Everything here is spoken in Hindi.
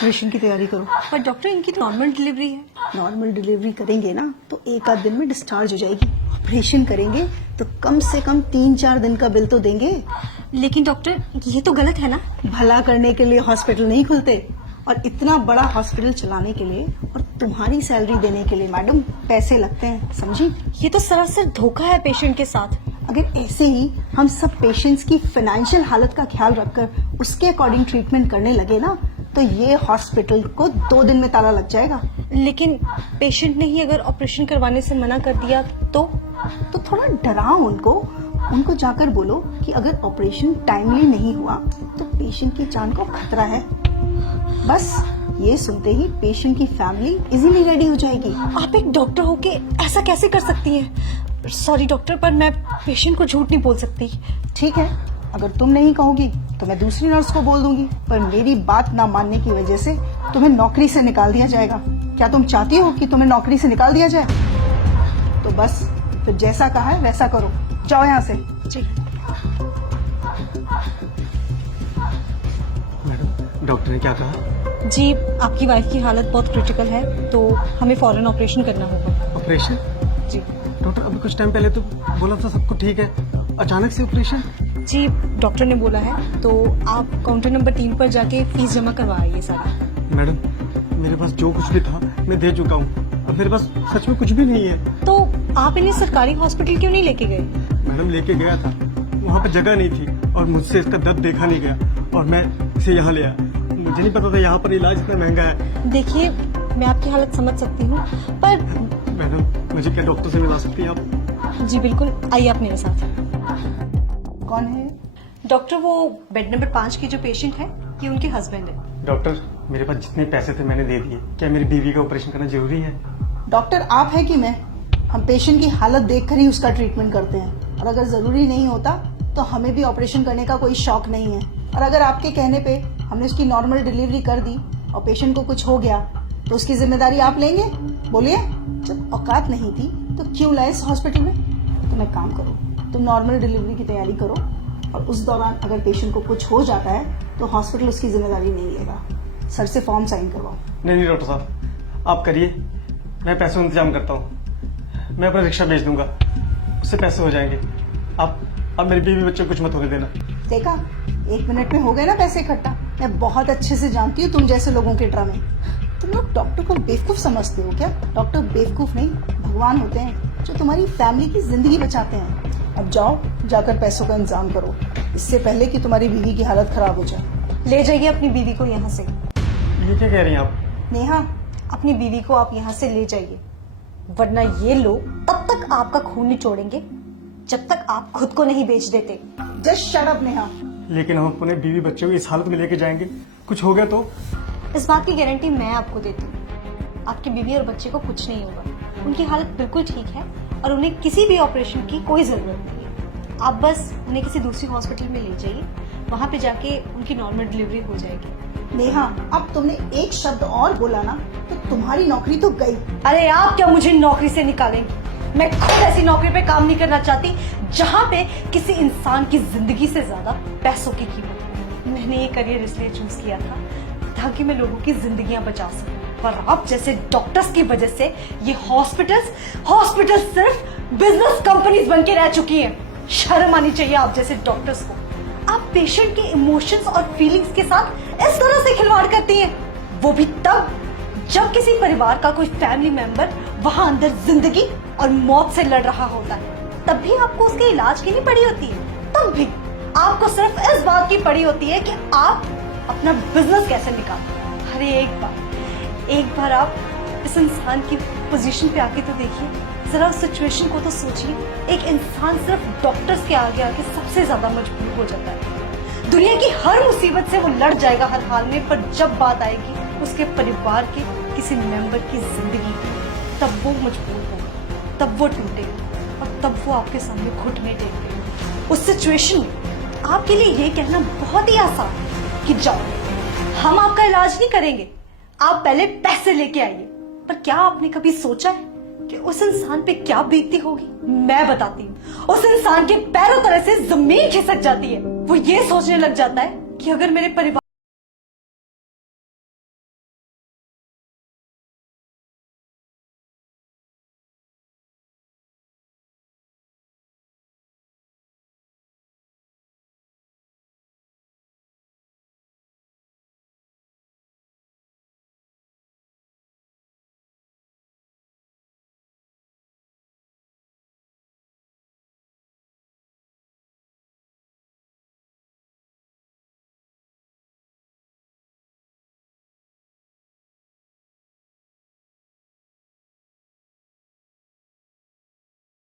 ऑपरेशन की तैयारी करो। पर डॉक्टर इनकी नॉर्मल डिलीवरी है। नॉर्मल डिलीवरी करेंगे ना तो एक आध दिन में डिस्चार्ज हो जाएगी। ऑपरेशन करेंगे तो कम से कम 3-4 दिन का बिल तो देंगे। लेकिन डॉक्टर ये तो गलत है ना। भला करने के लिए हॉस्पिटल नहीं खुलते, और इतना बड़ा हॉस्पिटल चलाने के लिए और तुम्हारी सैलरी देने के लिए मैडम पैसे लगते हैं, समझी? ये तो सरासर धोखा है पेशेंट के साथ। अगर ऐसे ही हम सब पेशेंट्स की फाइनेंशियल हालत का ख्याल रखकर उसके अकॉर्डिंग ट्रीटमेंट करने लगे ना तो ये हॉस्पिटल को 2 दिन में ताला लग जाएगा। लेकिन पेशेंट ने ही अगर ऑपरेशन करवाने से मना कर दिया तो थोड़ा डराओ उनको जाकर बोलो कि अगर ऑपरेशन टाइमली नहीं हुआ तो पेशेंट की जान को खतरा है। बस ये सुनते ही पेशेंट की फैमिली इजीली रेडी हो जाएगी। आप एक डॉक्टर होके ऐसा कैसे कर सकती हैं? सॉरी डॉक्टर, पर मैं पेशेंट को झूठ नहीं बोल सकती। ठीक है, अगर तुम नहीं कहोगी तो मैं दूसरी नर्स को बोल दूंगी, पर मेरी बात ना मानने की वजह से तुम्हें नौकरी से निकाल दिया जाएगा। क्या तुम चाहती हो कि तुम्हें नौकरी से निकाल दिया जाए? तो बस फिर जैसा कहा है वैसा करो, जाओ यहाँ से। जी मैडम, डॉक्टर ने क्या कहा? जी, आपकी वाइफ की हालत बहुत क्रिटिकल है तो हमें फौरन ऑपरेशन करना होगा। ऑपरेशन? जी डॉक्टर, अभी कुछ टाइम पहले तो बोला था सब कुछ ठीक है, अचानक से ऑपरेशन? जी, डॉक्टर ने बोला है तो आप काउंटर नंबर 3 पर जाके फीस जमा करवा आइए सारी। मैडम, मेरे पास जो कुछ भी था मैं दे चुका हूँ, अब मेरे पास सच में कुछ भी नहीं है। तो आप इन्हें सरकारी हॉस्पिटल क्यों नहीं लेके गए? मैडम, लेके गया था, वहाँ पे जगह नहीं थी और मुझसे इसका दर्द देखा नहीं गया और मैं इसे यहाँ ले आया। मुझे नहीं पता था यहाँ पर इलाज इतना महंगा है। देखिए, मैं आपकी हालत समझ सकती हूँ, पर मैडम, मुझे क्या डॉक्टर से मिला सकती हैं आप? जी बिल्कुल, आइए आप मेरे साथ। कौन है? डॉक्टर, वो बेड नंबर 5 की जो पेशेंट है ये उनके हस्बैंड है। डॉक्टर, मेरे पास जितने पैसे थे मैंने दे दिए। क्या मेरी बीवी का ऑपरेशन करना जरूरी है? डॉक्टर आप है कि मैं? हम पेशेंट की हालत देखकर ही उसका ट्रीटमेंट करते हैं, और अगर जरूरी नहीं होता तो हमें भी ऑपरेशन करने का कोई शौक नहीं है। और अगर आपके कहने पे हमने उसकी नॉर्मल डिलीवरी कर दी और पेशेंट को कुछ हो गया तो उसकी जिम्मेदारी आप लेंगे? बोलिए, जब औकात नहीं थी तो क्यों लाए इस हॉस्पिटल में? तुम एक काम करो, तुम नॉर्मल डिलीवरी की तैयारी करो, और उस दौरान अगर पेशेंट को कुछ हो जाता है तो हॉस्पिटल उसकी जिम्मेदारी नहीं लेगा। सर से फॉर्म साइन करवाओ। नहीं डॉक्टर साहब, आप करिए, मैं पैसों का इंतजाम करता हूँ। मैं अपना रिक्शा भेज दूंगा, उससे पैसे हो जाएंगे। आप मेरी बीवी बच्चे को कुछ मत होने देना। देखा, 1 मिनट में हो गए ना पैसे इकट्ठा। मैं बहुत अच्छे से जानती हूँ तुम जैसे लोगों के ड्रामे। तुम लोग डॉक्टर को बेवकूफ समझते हो क्या? डॉक्टर बेवकूफ नहीं, भगवान होते हैं जो तुम्हारी फैमिली की जिंदगी बचाते हैं। अब जाओ, जाकर पैसों का इंतजाम करो, इससे पहले कि तुम्हारी बीवी की हालत खराब हो जाए। ले जाइए अपनी बीवी को यहाँ से। ये क्या कह रही हैं आप? नेहा, अपनी बीवी को आप यहाँ से ले जाइए, वरना ये लोग तब तक आपका खून निचोड़ेंगे जब तक आप खुद को नहीं बेच देते। Just shut up Neha. लेकिन हम अपने बीवी बच्चों को इस हालत में लेके जाएंगे, कुछ हो गया तो? इस बात की गारंटी मैं आपको देती हूँ, आपकी बीवी और बच्चे को कुछ नहीं होगा। उनकी हालत बिल्कुल ठीक है और उन्हें किसी भी ऑपरेशन की कोई जरूरत नहीं है। आप बस उन्हें किसी दूसरी हॉस्पिटल में ले जाइए, वहाँ पे जाके उनकी नॉर्मल डिलीवरी हो जाएगी। नेहा, अब तुमने एक शब्द और बोला ना तो तुम्हारी नौकरी तो गई। अरे आप क्या मुझे नौकरी से निकालेंगे? मैं खुद ऐसी नौकरी पे काम नहीं करना चाहती जहाँ पे किसी इंसान की जिंदगी से ज्यादा पैसों की कीमत हो। मैंने ये करियर इसलिए चूज किया था ताकि मैं लोगों की जिंदगियां बचा सकूं, पर आप जैसे डॉक्टर्स की वजह से ये हॉस्पिटल्स सिर्फ बिजनेस कंपनीज बन के रह चुकी हैं। शर्म आनी चाहिए आप जैसे डॉक्टर्स को। आप पेशेंट के इमोशंस और फीलिंग्स के साथ इस तरह से खिलवाड़ करती हैं, वो भी तब जब किसी परिवार का कोई फैमिली मेंबर वहां अंदर जिंदगी और मौत से लड़ रहा होता है। तब भी आपको उसके इलाज की नहीं पड़ी होती है, तब भी आपको सिर्फ इस बात की पड़ी होती है कि आप अपना बिजनेस कैसे निकालें। अरे एक बार आप इस इंसान की पोजीशन पे आके तो देखिए, जरा उस सिचुएशन को तो सोचिए। एक इंसान सिर्फ डॉक्टर्स के आगे आके सबसे ज्यादा मजबूर हो जाता है। दुनिया की हर मुसीबत से वो लड़ जाएगा हर हाल में, पर जब बात आएगी उसके परिवार के किसी मेंबर की जिंदगी की, तब वो मजबूर होगा, तब वो टूटेगा और तब वो आपके सामने घुटने टेकेगा। उस सिचुएशन में आपके लिए ये कहना बहुत ही आसान है कि जाओ, हम आपका इलाज नहीं करेंगे, आप पहले पैसे लेके आइए। पर क्या आपने कभी सोचा है कि उस इंसान पे क्या बीतती होगी? मैं बताती हूँ। उस इंसान के पैरों तरह से जमीन खिसक जाती है। वो ये सोचने लग जाता है कि अगर मेरे परिवार